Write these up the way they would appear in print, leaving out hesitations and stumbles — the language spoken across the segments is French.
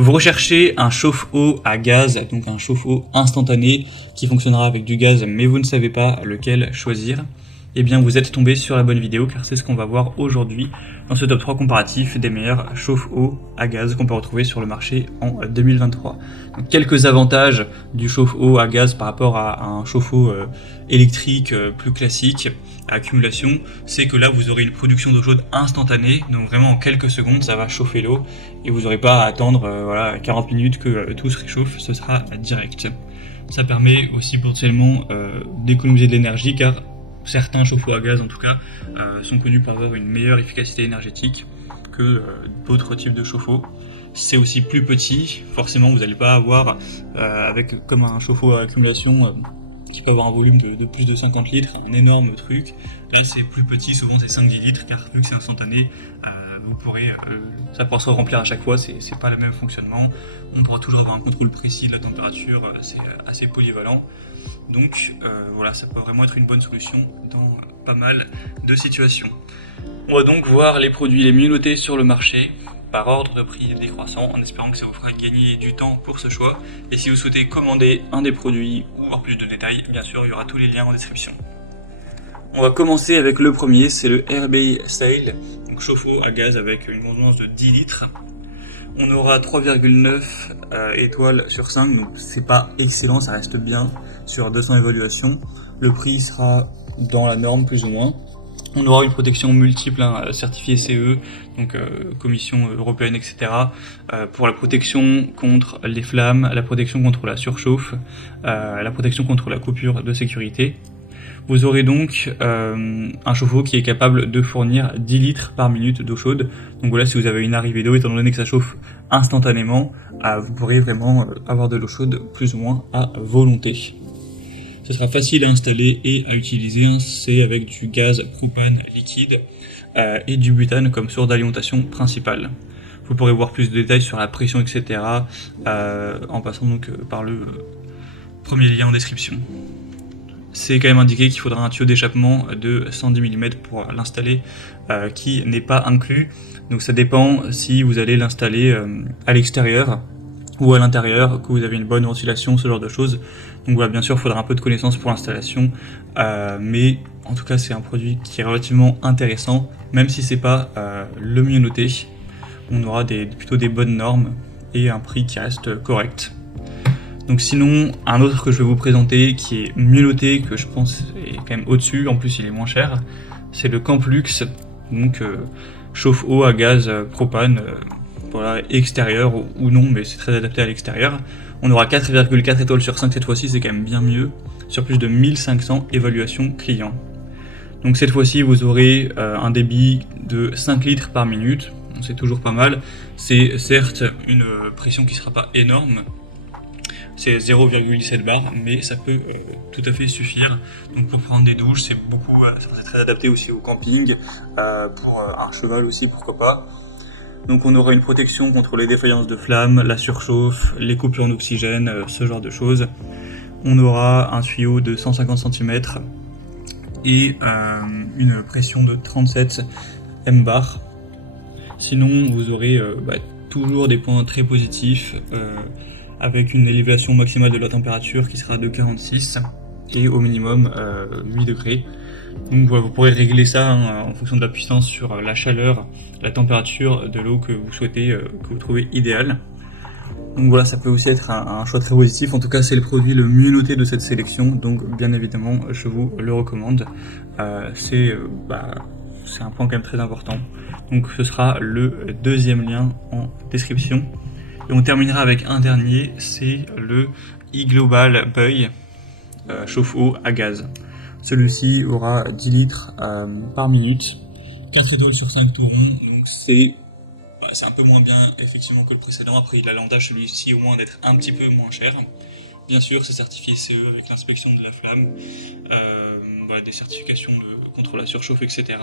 Vous recherchez un chauffe-eau à gaz, donc un chauffe-eau instantané qui fonctionnera avec du gaz, mais vous ne savez pas lequel choisir. Eh bien, vous êtes tombé sur la bonne vidéo, car c'est ce qu'on va voir aujourd'hui dans ce top 3 comparatif des meilleurs chauffe-eau à gaz qu'on peut retrouver sur le marché en 2023. Donc, quelques avantages du chauffe-eau à gaz par rapport à un chauffe-eau électrique plus classique à accumulation, c'est que là vous aurez une production d'eau chaude instantanée, donc vraiment en quelques secondes ça va chauffer l'eau et vous n'aurez pas à attendre 40 minutes que tout se réchauffe, ce sera direct. Ça permet aussi potentiellement d'économiser de l'énergie, car certains chauffe-eau à gaz en tout cas sont connus pour avoir une meilleure efficacité énergétique que d'autres types de chauffe-eau. C'est aussi plus petit, forcément vous n'allez pas avoir comme un chauffe-eau à accumulation qui peut avoir un volume de plus de 50 litres, un énorme truc. Là c'est plus petit, souvent c'est 5-10 litres, car vu que c'est instantané, ça pourra se remplir à chaque fois, c'est pas le même fonctionnement. On pourra toujours avoir un contrôle précis de la température, c'est assez polyvalent. Donc voilà, ça peut vraiment être une bonne solution dans pas mal de situations. On va donc voir les produits les mieux notés sur le marché, par ordre de prix décroissant, en espérant que ça vous fera gagner du temps pour ce choix. Et si vous souhaitez commander un des produits ou avoir plus de détails, bien sûr il y aura tous les liens en description. On va commencer avec le premier, c'est le RBI Sale, donc chauffe-eau à gaz avec une contenance de 10 litres. On aura 3,9 étoiles sur 5, donc c'est pas excellent, ça reste bien sur 200 évaluations. Le prix sera dans la norme plus ou moins. On aura une protection multiple, certifiée CE, donc Commission européenne, etc. Pour la protection contre les flammes, la protection contre la surchauffe, la protection contre la coupure de sécurité. Vous aurez donc un chauffe-eau qui est capable de fournir 10 litres par minute d'eau chaude. Donc voilà, si vous avez une arrivée d'eau, étant donné que ça chauffe instantanément, vous pourrez vraiment avoir de l'eau chaude plus ou moins à volonté. Ce sera facile à installer et à utiliser, c'est avec du gaz propane liquide et du butane comme source d'alimentation principale. Vous pourrez voir plus de détails sur la pression, etc. En passant donc par le premier lien en description. C'est quand même indiqué qu'il faudra un tuyau d'échappement de 110 mm pour l'installer, qui n'est pas inclus. Donc ça dépend si vous allez l'installer à l'extérieur ou à l'intérieur, que vous avez une bonne ventilation, ce genre de choses. Donc voilà, bien sûr, il faudra un peu de connaissances pour l'installation, mais en tout cas, c'est un produit qui est relativement intéressant, même si c'est pas le mieux noté. On aura plutôt des bonnes normes et un prix qui reste correct. Donc sinon, un autre que je vais vous présenter qui est mieux noté, que je pense est quand même au-dessus, en plus il est moins cher, c'est le Camplux, donc chauffe-eau à gaz propane, voilà, extérieur ou non, mais c'est très adapté à l'extérieur. On aura 4,4 étoiles sur 5 cette fois-ci, c'est quand même bien mieux, sur plus de 1500 évaluations clients. Donc cette fois-ci, vous aurez un débit de 5 litres par minute, c'est toujours pas mal. C'est certes une pression qui ne sera pas énorme, c'est 0,17 bar, mais ça peut tout à fait suffire. Donc pour prendre des douches, c'est très adapté aussi au camping, pour un cheval aussi, pourquoi pas. Donc on aura une protection contre les défaillances de flammes, la surchauffe, les coupures en oxygène, ce genre de choses. On aura un tuyau de 150 cm et une pression de 37 mbar. Sinon vous aurez toujours des points très positifs, avec une élévation maximale de la température qui sera de 46 et au minimum 8 degrés. Donc voilà, vous pourrez régler ça en fonction de la puissance sur la chaleur, la température de l'eau que vous souhaitez, que vous trouvez idéale. Donc voilà, ça peut aussi être un choix très positif. En tout cas, c'est le produit le mieux noté de cette sélection, donc bien évidemment, je vous le recommande. C'est un point quand même très important. Donc ce sera le deuxième lien en description. Et on terminera avec un dernier, c'est le iGlobal Buoy chauffe-eau à gaz. Celui-ci aura 10 litres par minute, 4 étoiles sur 5 tout rond, donc c'est un peu moins bien effectivement que le précédent. Après il a l'avantage celui-ci au moins d'être un petit peu moins cher. Bien sûr, c'est certifié CE avec l'inspection de la flamme, des certifications contre la surchauffe, etc.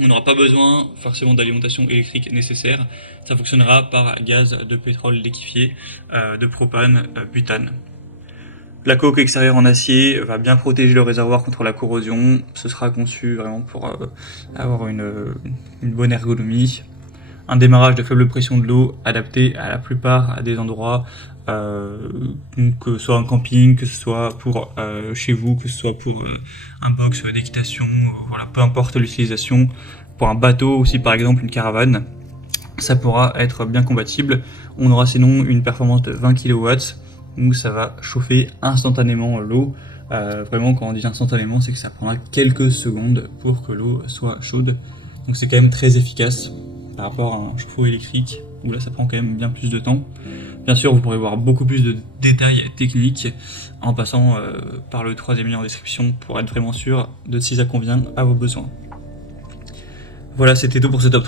On n'aura pas besoin forcément d'alimentation électrique nécessaire, ça fonctionnera par gaz de pétrole liquéfié, de propane, butane. La coque extérieure en acier va bien protéger le réservoir contre la corrosion, ce sera conçu vraiment pour avoir une bonne ergonomie. un démarrage de faible pression de l'eau adapté à la plupart des endroits, que ce soit un camping, que ce soit pour chez vous, que ce soit pour un box d'équitation, voilà, peu importe l'utilisation, pour un bateau aussi par exemple, une caravane, ça pourra être bien compatible. On aura sinon une performance de 20 kW, où ça va chauffer instantanément l'eau. Vraiment, quand on dit instantanément, c'est que ça prendra quelques secondes pour que l'eau soit chaude. Donc c'est quand même très efficace par rapport à un chauffe-eau électrique, où là ça prend quand même bien plus de temps. Bien sûr, vous pourrez voir beaucoup plus de détails techniques en passant par le troisième lien en description pour être vraiment sûr de si ça convient à vos besoins. Voilà, c'était tout pour ce top 3.